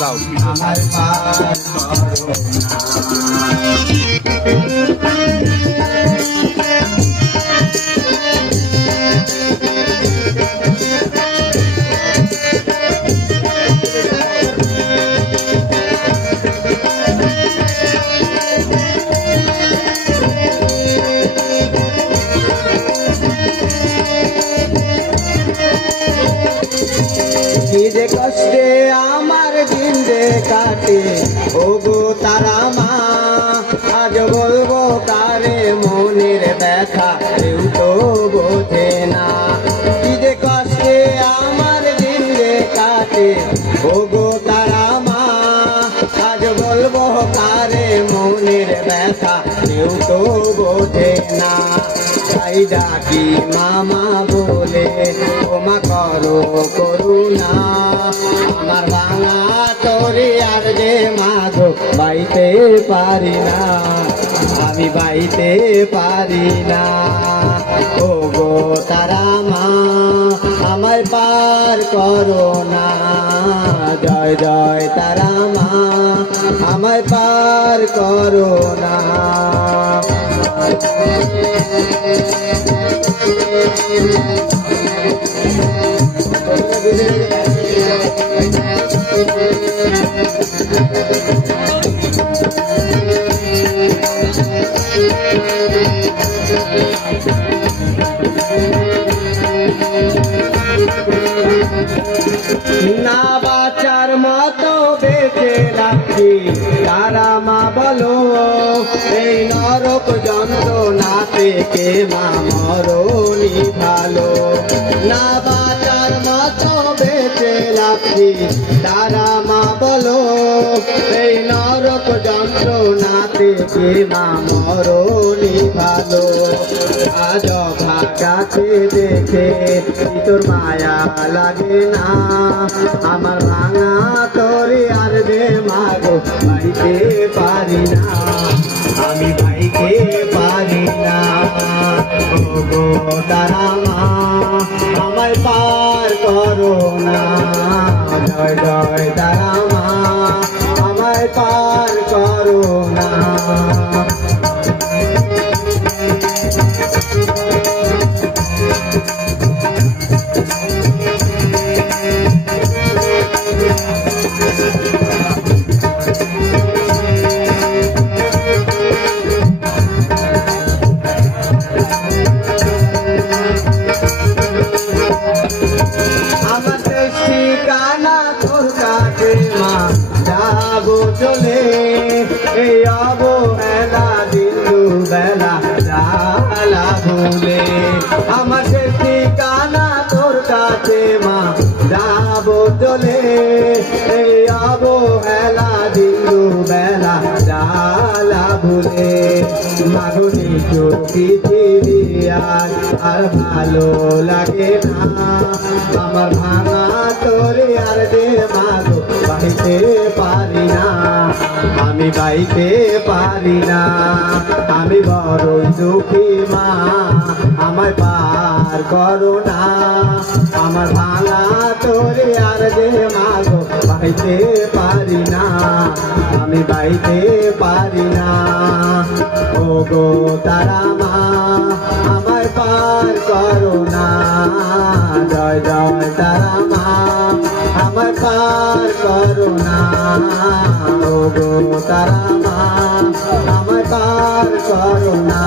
গাও আমার পার করো কি যে কষ্টে আমার দিন যে কাটে ও গো তারা মা আজ বলবো কারে মনের ব্যথা কেউ তো বোঝে না কি যে কষ্টে আমার দিন যে কাটে ও গো তারা মা আজ বলবো কারে মনের ব্যথা কেউ তো বোঝে না তাই ডাকি মামা বলে ক্ষমা করো করুণা আমার ভাঙা তোরে আর যে মাগো বাইতে পারি না আমি বাইতে পারি না ও গো তারা মা আমায় পার করো না জয় জয় তারা মা আমায় পার করো না না বাঁচার মতো বেঁচে রাখি তারা মা বলো এই নরক যন্ত্রণা থেকে মা মরণি ভালো না বাঁচার মতো বেঁচে রাখি তারা মা বলো এই নরক যন্ত্রণা থেকে মা মরণি ভালো আজ ভাগাকে দেখে তোর মায়া লাগে না আমার ভাঙা তোরে আর যে মাগো বাইতে পারি না আমি বাইতে পারি না ও গো তারা মা আমায় পার করো না জয় জয় তারা মা আমায় পার করো না ঠিকানা তোর কাছে মা যাবো চলে এই অবহেলা দিলু বেলা জালা ভুলে আমার ঠিকানা তোর কাছে মা যাবো চলে এই অবহেলা দিলু বেলা জালা ভুলে মাগুনি চোখি আর ভালো লাগে না আমার ভাঙা তোরে আর যে মাগো বাইতে পারি না আমি বাইতে পারি না আমি বড় দুঃখী মা আমায় পার করো না আমার ভাঙা তোরে আর যে মাগো বাইতে পারি না আমি বাইতে পারি না ও গো তারা মা আমায় পার করো না জয় জয় তারা মা আমায় পার করো না ও গো তারা মা আমায় পার করো না।